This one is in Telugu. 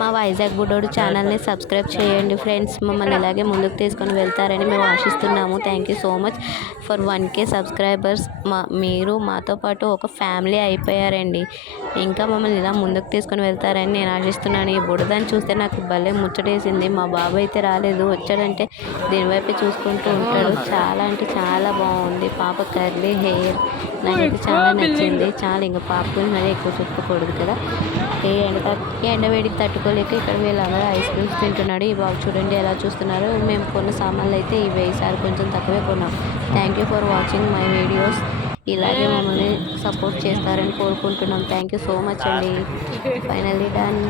మా వైజాగ్ బుడ్డోడు ఛానల్ని సబ్స్క్రైబ్ చేయండి ఫ్రెండ్స్. మమ్మల్ని ఇలాగే ముందుకు తీసుకొని వెళ్తారని మేము ఆశిస్తున్నాము. Thank you so much for 1K subscribers. మీరు మాతో పాటు ఒక ఫ్యామిలీ అయిపోయారండి. ఇంకా మమ్మల్ని ఇలా ముందుకు తీసుకొని వెళ్తారని నేను ఆశిస్తున్నాను. ఈ బుడదాన్ని చూస్తే నాకు భలే ముచ్చటేసింది. మా బాబు అయితే రాలేదు, వచ్చాడంటే దీనివైపే చూసుకుంటూ ఉంటాడు. చాలా అంటే చాలా బాగుంది. పాప కర్లీ హెయిర్ నాకైతే చాలా నచ్చింది. చాలా ఇంకా పాప గురించి మరీ ఎక్కువ చెప్పుకోకూడదు కదా. ఎండవేడికి తట్టుకోలేక ఇక్కడ వీళ్ళందరూ ఐస్ క్రీమ్స్ తింటున్నాడు. ఈ బాబు చూడండి ఎలా చూస్తున్నారు. మేము కొన్న సామాన్లు అయితే ఇవి ఈసారి కొంచెం తక్కువే కొన్నాం. Thank you for watching my videos. ఇలాగే మమ్మల్ని సపోర్ట్ చేస్తారని కోరుకుంటున్నాం. థ్యాంక్ యూ సో మచ్ అండి. Finally done.